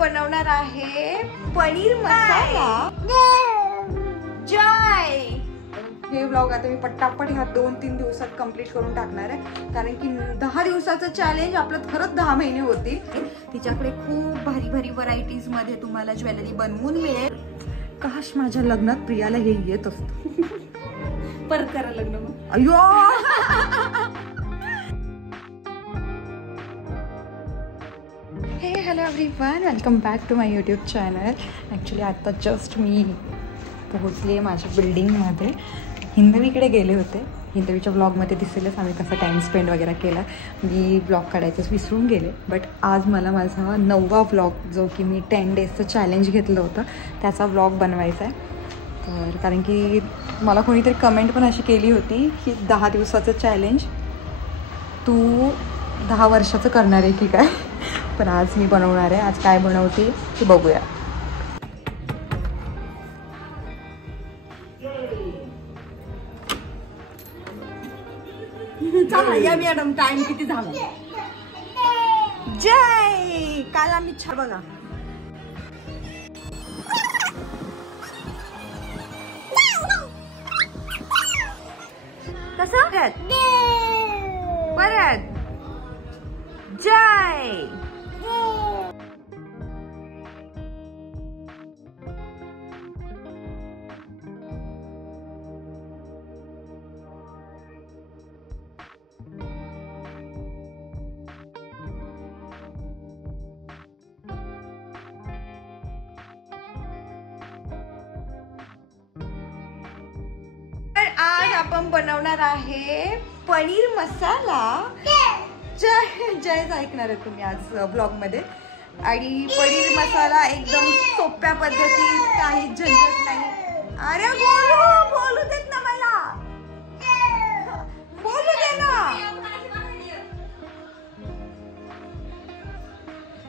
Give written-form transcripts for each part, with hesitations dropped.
बनवणार आहे पनीर मसाला। जय। हे व्लॉग आता मी पटापट ह्या 2-3 दिवसात कंप्लीट करून टाकणार आहे, कारण की 10 दिवसाचं चॅलेंज आपलं खरंच 10 महिने होतील। तिच्याकडे खूप भारी भारी व्हरायटीज मध्ये तुम्हाला ज्वेलरी बनवून मिळेल। काश माझ्या लग्नात प्रियाला हे येत असतं। परत करा लग्न मग। अयो हे hello everyone, welcome back to my YouTube channel. Actually आता जस्ट मी पोहोचली आहे माझ्या बिल्डिंगमध्ये। हिंदवीकडे गेले होते, हिंदवीच्या ब्लॉगमध्ये दिसेलच आम्ही कसा टाईम स्पेंड वगैरे केला। मी ब्लॉग काढायचंच विसरून गेले, बट आज मला माझा 9वा ब्लॉग, जो की मी 10 डेजचं चॅलेंज घेतलं होतं, त्याचा ब्लॉग बनवायचा आहे। तर कारण की मला कोणीतरी कमेंट पण अशी केली होती की 10 दिवसाचं चॅलेंज तू 10 वर्षाचं करणार आहे की काय। पण आज मी बनवणार आहे। आज काय बनवते ते बघूया। चला या मॅडम, टाइम किती झाला? जय। काल आम्ही छान बघा कसं परत जय। आज आपण बनवणार आहे पनीर मसाला। जय जयच ऐकणार आहे तुम्ही आज ब्लॉग मध्ये। आणि पनीर मसाला एकदम सोप्या पद्धतीत, काही झंझट नाही। अरे बोलू देत ना मला, बोलू दे ना।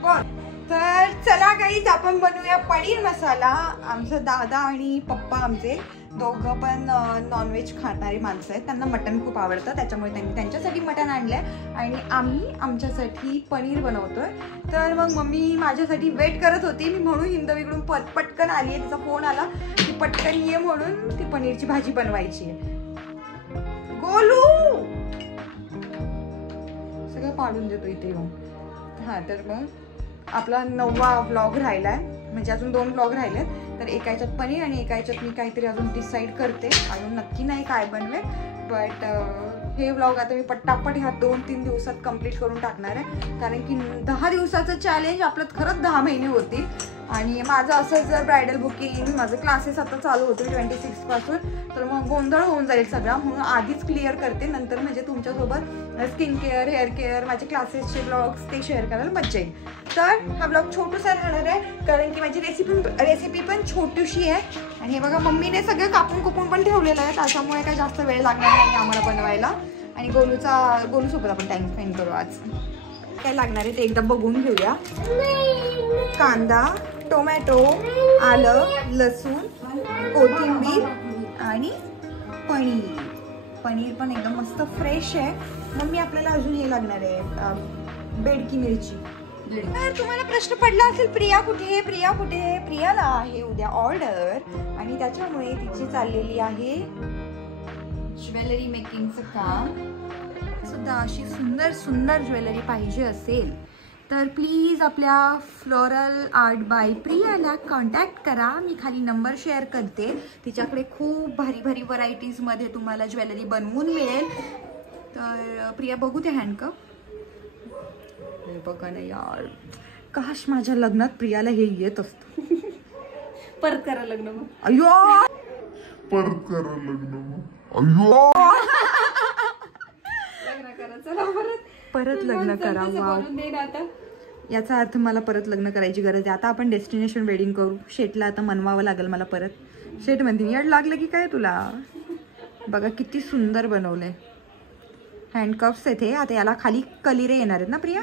बोल। तर चला गाईज, आपण बनवूया पनीर मसाला। आमचं दादा आणि पप्पा आमचे दोघं पण नॉनव्हेज खाणारी माणसं आहेत, त्यांना मटण खूप आवडतं, त्याच्यामुळे त्यांनी त्यांच्यासाठी मटण आणलंय आणि आम्ही आमच्यासाठी पनीर बनवतोय। तर मग मम्मी माझ्यासाठी वेट करत होती, मी म्हणून हिंदवीकडून पटकन आली आहे। तिचा फोन आला की पटकन ये म्हणून, ती पनीरची भाजी बनवायची आहे। गोलू सगळं पाडून देतो इथे येऊन। हां, तर मग आपला 9वा व्लॉग राहिलाय, म्हणजे अजून 2 व्लॉग राहिलेत। तर एका ह्याच्यात पनीर आणि एका ह्याच्यात मी काहीतरी अजून डिसाईड करते, अजून नक्की नाही काय बनवे। बट हे व्लॉग आता मी पटापट ह्या 2-3 दिवसात कंप्लीट करून टाकणार आहे, कारण की 10 दिवसाचं चॅलेंज आपलं खरंच 10 महिने होतील। आणि माझं असं जर ब्रायडल बुकिंग, माझे क्लासेस आता चालू होतील 26 पासून, तर मग गोंधळ होऊन जाईल सगळा, म्हणून आधीच क्लिअर करते। नंतर म्हणजे तुमच्यासोबत स्किन केअर, हेअर केअर, माझे क्लासेसचे ब्लॉग्स ते शेअर करायला मजा येईल। तर हा ब्लॉग छोटूसा राहणार आहे, कारण की माझी रेसिपी पण छोटीशी आहे। आणि हे बघा, मम्मीने सगळं कापून पण ठेवलेलं आहे, त्याच्यामुळे काय जास्त वेळ लागणार नाही आम्हाला बनवायला। आणि गोलूसोबत आपण टाइम स्पेंड करू। आज काय लागणार आहे ते एकदा बघून घेऊया। कांदा, टोमॅटो, आलं, लसूण, कोथिंबीर आणि पनीर। पनीर पण एकदम मस्त फ्रेश आहे। मम्मी आपल्याला अजून हे लागणार आहे बेडकी मिरची। तर तुम्हाला प्रश्न पडला असेल, प्रिया कुठे आहे, प्रिया कुठे आहे? प्रियाला आहे उद्या ऑर्डर, आणि त्याच्यामुळे तिची चाललेली आहे ज्वेलरी मेकिंगचं काम। सुद्धा अशी सुंदर सुंदर ज्वेलरी पाहिजे असेल तर प्लीज आपल्या फ्लोरल आर्ट बाय प्रियाला कॉन्टॅक्ट करा। मी खाली नंबर शेअर करते। तिच्याकडे खूप भारी भारी व्हरायटीजमध्ये तुम्हाला ज्वेलरी बनवून मिळेल। तर प्रिया बघू ते हँडकप। बघा ना यार, काश माझ्या लग्नात प्रियाला हे येत असतं। परत करा लग्न मग। अयो परत करा लग्न मग। अयो लग्न करा, चला परत लग्न करा। आता याचा अर्थ मला परत लग्न करायची गरज आहे। आता आपण डेस्टिनेशन वेडिंग करू। शेटला आता मनवावं लागेल मला परत। शेट म्हणते येड लागलं की काय तुला। बघा किती सुंदर बनवलंय। हँडकफ्स आहेत हे। आता याला खाली कलिरे येणार आहेत ना प्रिया?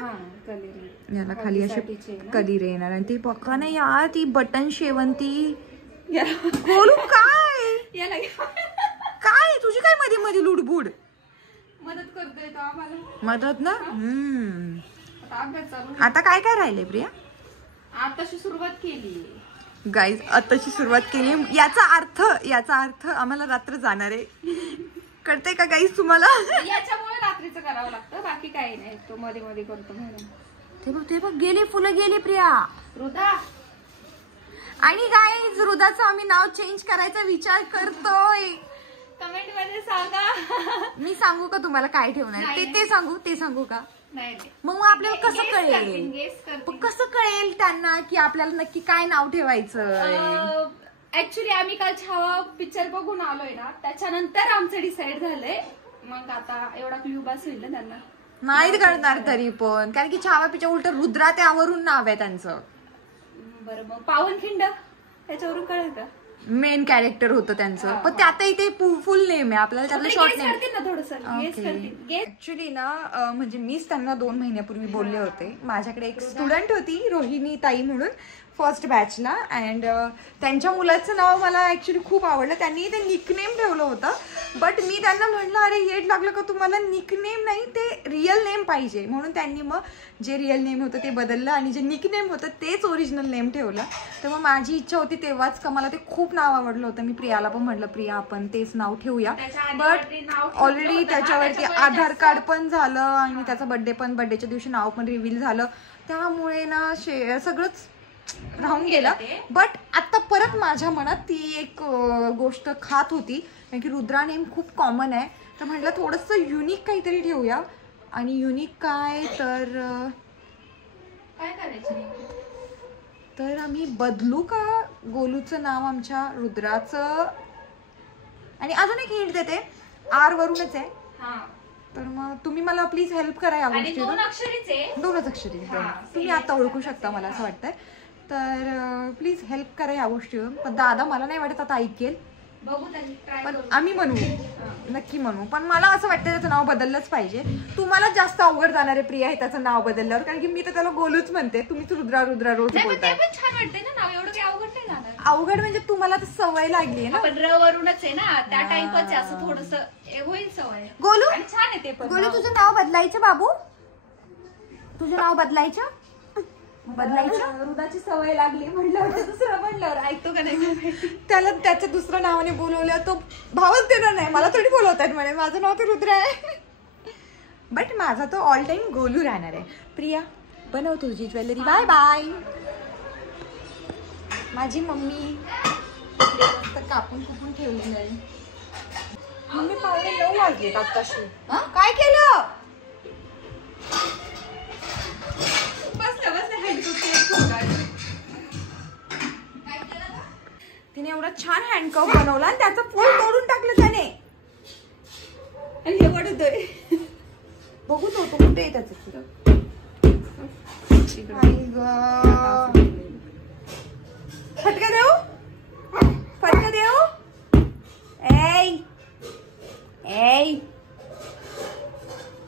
याला खाली असे कलिरे येणार, आणि ती बघा ना यार, ती बटन शेवंती। बोलू काय काय तुझी काय मध्ये मध्ये लुडबुड? मदत करतोय तो आम्हाला। मदत ना। आता अभ्यास चालू। आता काय काय राहिले प्रिया? आताशी सुरुवात केली. गाईज आताची सुरुवात केली. याचा अर्थ आम्हाला रात्र जाणार आहे. कळतंय का गाईज तुम्हाला? याच्यामुळे रात्रीचं करावं लागतं, बाकी काही नाही. तो मध्ये मध्ये करतो म्हणून. ते बघ गेली फुलं गेली प्रिया. रुदा आणि गाईज रुदाचं आम्ही नाव चेंज करायचा विचार करतोय. कमेंट मध्ये सांगा. मी सांगू का तुम्हाला काय ठेवणार ते सांगू का? नाही मग आपल्याला कसं कळेल? कसं कळेल त्यांना की आपल्याला नक्की काय नाव ठेवायचं? ऍक्च्युली आम्ही काल छावा पिक्चर बघून आलोय ना, त्याच्यानंतर आमचं डिसाईड झालंय. मग आता एवढा क्ल्यू बस होईल ना त्यांना. नाही कळणार तरी पण, कारण की छावा पिक्चर उलट रुद्रा त्यावरून नाव आहे त्यांचं. बरं मग पावनखिंड त्याच्यावरून कळेल का? मेन कॅरेक्टर होतं त्यांचं, पण त्यातही ते फुल नेम आहे. आपल्याला त्यातलं शॉर्ट नेम करतील ना थोडंसं. ऍक्च्युली ना म्हणजे मीच त्यांना 2 महिन्यापूर्वी बोलले होते. माझ्याकडे एक स्टुडंट होती रोहिणी ताई म्हणून, फर्स्ट बॅचला. अँड त्यांच्या मुलाचं नाव मला ऍक्च्युली खूप आवडलं. त्यांनी ते निकनेम ठेवलं होतं. बट मी त्यांना म्हटलं अरे येड लागलं का तुम्हाला? निकनेम नाही, ते रिअल नेम पाहिजे. म्हणून त्यांनी मग जे रिअल नेम होतं ते बदललं आणि जे निकनेम होतं तेच ओरिजिनल नेम ठेवलं. तर मग माझी इच्छा होती तेव्हाच का, मला ते खूप नाव आवडलं होतं. मी प्रियाला पण म्हटलं प्रिया आपण तेच नाव ठेवूया. बट ऑलरेडी त्याच्यावरती आधार कार्ड पण झालं आणि त्याचा बर्थडेच्या दिवशी नाव पण रिव्हील झालं. त्यामुळे ना सगळंच राहून गेलं. बट आता परत माझ्या मनात ती एक गोष्ट खात होती, कारण की रुद्रा नेम खूप कॉमन आहे. तर म्हटलं थोडंसं युनिक काहीतरी ठेवूया. आणि युनिक काय तर तर आम्ही बदलू का गोलूचं नाव आमच्या रुद्राचं? आणि अजून एक हिंट देते, आर वरूनच आहे. तर मग तुम्ही मला प्लीज हेल्प करा या गोष्टी. 2 अक्षरी तुम्ही आता ओळखू शकता मला असं वाटतंय. तर प्लीज हेल्प करा या गोष्टीवर. पण दादा मला नाही वाटत आता ऐकेल, पण आम्ही म्हणू, नक्की म्हणू. पण मला असं वाटतं त्याचं नाव बदललंच पाहिजे. तुम्हाला जास्त अवघड जाणार आहे प्रिया हे त्याचं नाव बदलल्यावर, कारण की मी तर त्याला गोलूच म्हणते. तुम्हीच रुद्रा रुद्रा रोज बोलताय. छान वाटतंय ना नाव, एवढं काही अवघड नाही जाणार. अवघड म्हणजे तुम्हाला तर सवय लागली आहे ना. पण र वरूनच आहे ना, त्या टाईपच असं थोडंसं होईल सवय. गोलू छान आहे ते पण. गोलू तुझं नाव बदलायचं बाबू, तुझं नाव बदलायचं. रुदाची सवय लागली म्हटल्यावर दुसरं म्हणल्यावर ऐकतो का नाही? त्याला त्याच्या दुसऱ्या नावाने बोलवलं तो भावच देणार नाही. मला थोडी बोलवतात म्हणे, माझं नाव तर रुद्र आहे. बट माझा तो ऑल टाइम गोलू राहणार आहे. प्रिया बनव तुझी ज्वेलरी. Bye bye. माझी मम्मी कापून कुपून ठेवली नाही. मम्मी 9:15 वाजले आत्ताशी. काय केलं? तिने एवढा छान हँडकफ बनवला आणि त्याचं फूल तोडून टाकलं त्याने. आणि हे वाटतोय बघू तो कुठे आहे त्याचं. फटका देऊ, फटका देऊ.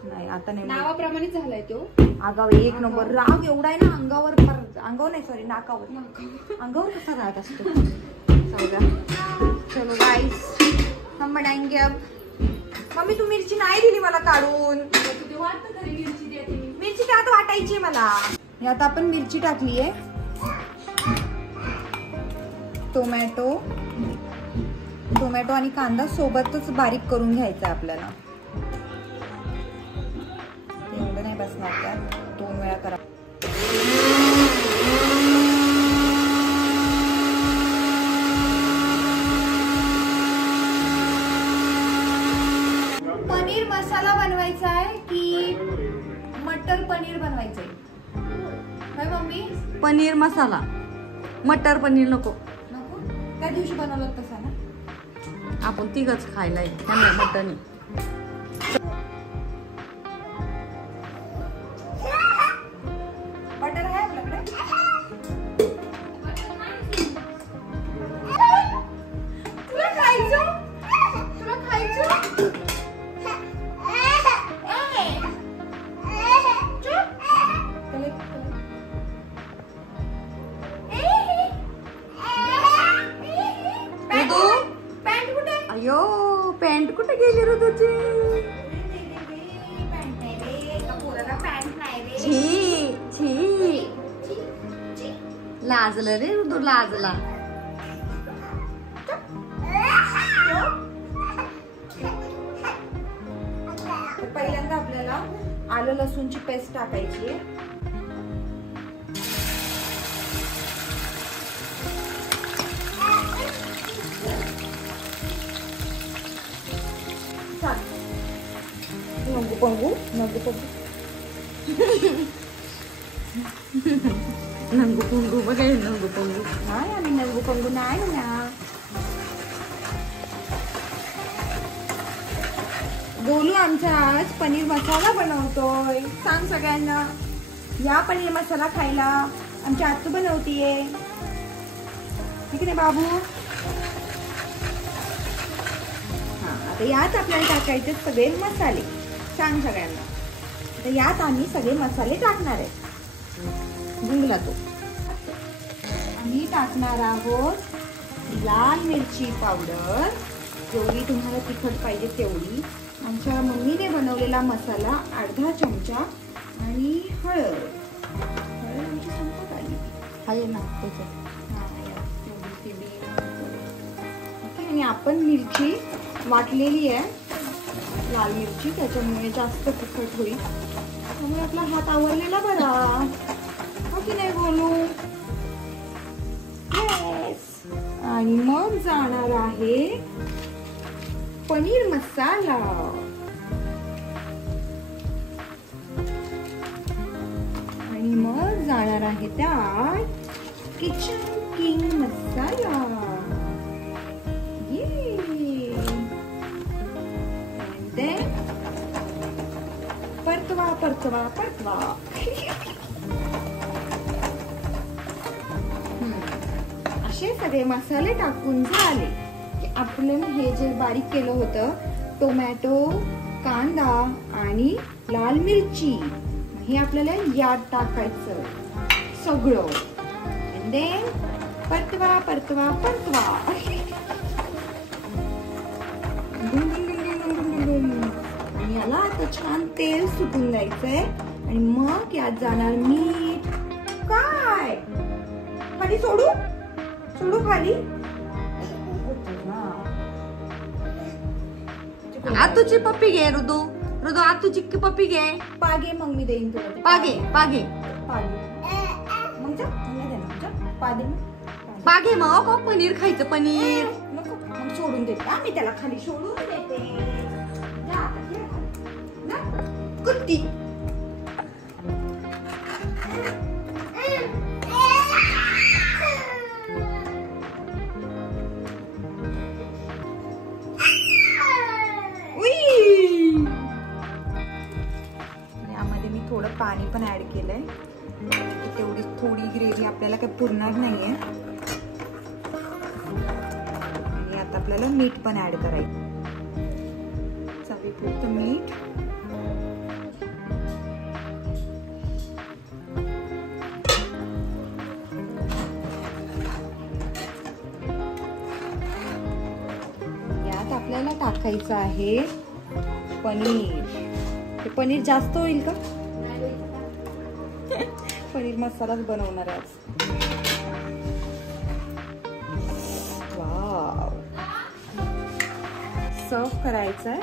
नाही आता नाही, नावाप्रमाणेच झालाय तो. अगाव एक नंबर. राग एवढा आहे ना अंगावर नाही सॉरी नाकावर. अंगावर कसा राग असतो. चलो गाइस हम बनाएंगे अब. मम्मी तू मिरची नाही दिली मला काढून. मिरची त्यात वाटायची मला. आता आपण मिरची टाकली आहे, टोमॅटो आणि कांदा सोबतच बारीक करून घ्यायचा आपल्याला. एवढं नाही बसणार, त्यात 2 वेळा करा. पनीर मसाला बनवायचा आहे की मटर पनीर बनवायचंय? काय मम्मी? पनीर मसाला, मटर पनीर नको. त्या दिवशी बनवलं तसा ना, आपण तिघच खायला आहे मटन. बटर आहे आपल्याकडे. तुला खायचं? अयो पॅन्ट कुठे गेली रे तुझी? छी छी लाजलं रे ऋतू, लाजला. तर पहिल्यांदा आपल्याला आलं लसूणची पेस्ट टाकायची आहे. नगू पंगू नगू पंगू नंगू पुंगू बघा, नंगू पुंगू नाही, आम्ही नगू पंगू नाही ना. बोलू आमचा आज पनीर मसाला बनवतोय. सांग सगळ्यांना या पनीर मसाला खायला. आमची आजू बनवतीये, ठीक आहे बाबू. हा, आता यात आपल्याला टाकायचे सगळे मसाले. सांग सगळ्यांना. आता यात आम्ही सगळे मसाले टाकणार आहे. गुंगला तो. आम्ही टाकणार आहोत लाल मिरची पावडर, जेवढी तुम्हाला तिखट पाहिजे तेवढी. आमच्या मम्मीने बनवलेला मसाला अर्धा चमचा आणि हळद. हळद आमची संपत आली आहे ना त्याच्यात. ओके. आणि आपण मिरची वाटलेली आहे, लाल मिरची, त्याच्यामुळे जास्त तिखट होईल. त्यामुळे आपला हात आवरलेला बरा, हो की नाही बोलू. येस. आणि मग जाणार आहे पनीर मसाला. आणि मग जाणार आहे त्यात किचन किंग मसाला. परतवा परतवा परतवा. असे सगळे मसाले टाकून झाले की आपण हे जे बारीक केलं होतं टोमॅटो, कांदा आणि लाल मिरची, हे आपल्याला यात टाकायचं सगळं. And then परतवा परतवा परतवा. आणि याला आता छान तेल सुटून द्यायचंय. आणि मग यात जाणार मीठ. काय खाली सोडू सोडू खाली. आतूची पप्पी घे ऋतू, ऋतू आतूची पप्पी घे. पागे मग मी देईन तुला ते. पागे पागे पागे मग जा, मला दे ना, जा. पागे पागे. मग पनीर खायचं, पनीर. नको, मग सोडून देते. मी त्याला खाली सोडून देते. जा आता, खेळ खाली. जा. कुत्ती. यामध्ये मी थोडं पाणी पण ऍड केलंय. तेवढी थोडी ग्रेव्ही आपल्याला काही पुरणार नाहीये. आणि आता आपल्याला मीठ पण ऍड करायचं. चवीपुरतं मीठ. यात आपल्याला टाकायचं आहे पनीर. हे पनीर जास्त होईल का? पनीर मसालाच बनवणार आहे आज. वाव. सर्व करायचं आहे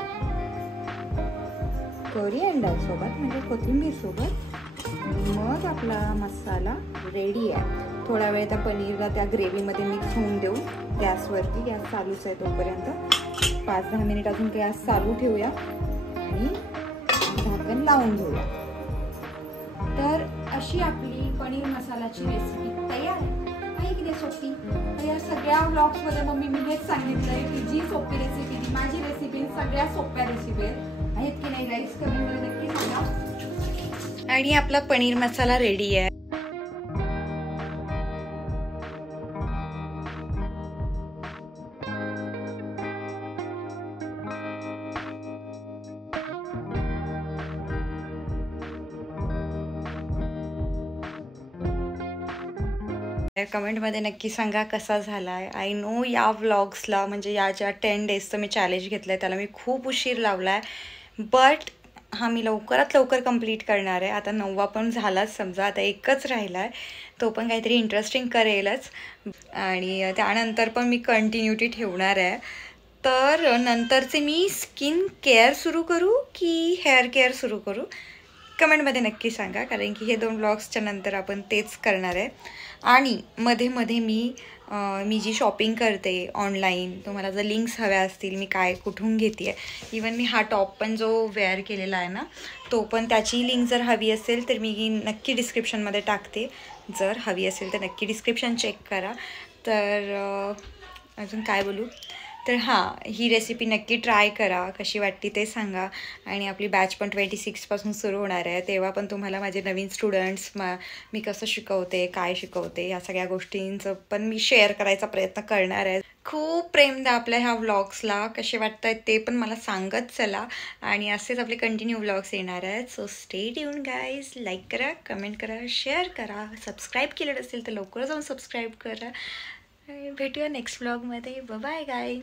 कोरिएंडर सोबत, म्हणजे कोथिंबीर सोबत. मग आपला मसाला रेडी आहे. थोडा वेळ त्या पनीरला त्या ग्रेव्हीमध्ये मिक्स होऊन देऊ. गॅसवरती, गॅस चालूच आहे तोपर्यंत 5-10 मिनिट अजून गॅस चालू ठेवूया आणि झाकण लावून घेऊया. तर अशी आपली पनीर मसाल्याची रेसिपी तयार आहे की नाही सोपी. तर या सगळ्या व्लॉग्समध्ये मम्मी मी हेच सांगितलंय की जी सोपी रेसिपी, ती माझी रेसिपी सगळ्या सोप्या रेसिपी आहेत की नाही गाईस, कमेंटमध्ये नक्की सांगा. आणि आपला पनीर मसाला रेडी आहे. कमेंटमध्ये नक्की सांगा कसा झालाय. आय नो या व्लॉग्सला, म्हणजे या ज्या 10 डेजचं मी चॅलेंज घेतलंय त्याला मी खूप उशीर लावलाय, बट हा मी लवकरात लवकर कंप्लीट करणार आहे. आता 9वा पण झालाच समजा, आता एकच राहिला आहे, तो पण काहीतरी इंटरेस्टिंग करेलच. आणि त्यानंतर पण मी कंटिन्युटी ठेवणार आहे. तर नंतरचे मी स्किन केअर सुरू करू की हेअर केअर सुरू करू, कमेंटमध्ये नक्की सांगा, कारण की हे 2 व्लॉग्सच्या नंतर आपण तेच करणार आहे. आणि मध्ये मध्ये मी जी शॉपिंग करते ऑनलाईन, तुम्हाला जर लिंक्स हव्या असतील मी काय कुठून घेते आहे, इवन मी हा टॉप पण जो वेअर केलेला आहे ना, तो पण त्याची लिंक जर हवी असेल तर मी नक्की डिस्क्रिप्शनमध्ये टाकते. जर हवी असेल तर नक्की डिस्क्रिप्शन चेक करा. तर अजून काय बोलू, तर हां, ही रेसिपी नक्की ट्राय करा, कशी वाटली ते सांगा. आणि आपली बॅच पण 26पासून सुरू होणार आहे, तेव्हा पण तुम्हाला माझे नवीन स्टुडंट्स मी कसं शिकवते, काय शिकवते, या सगळ्या गोष्टींचं पण मी शेअर करायचा प्रयत्न करणार आहे. खूप प्रेम द्या आपल्या ह्या व्लॉग्सला, कसे वाटत आहेत ते पण मला सांगत चला. आणि असेच आपले कंटिन्यू व्लॉग्स येणार आहेत. So stay tune guys. Like करा, कमेंट करा, शेअर करा. सबस्क्राईब केलं असेल तर लवकर जाऊन सबस्क्राईब करा. भेटूया नेक्स्ट व्लॉगमध्ये. बाय गाय.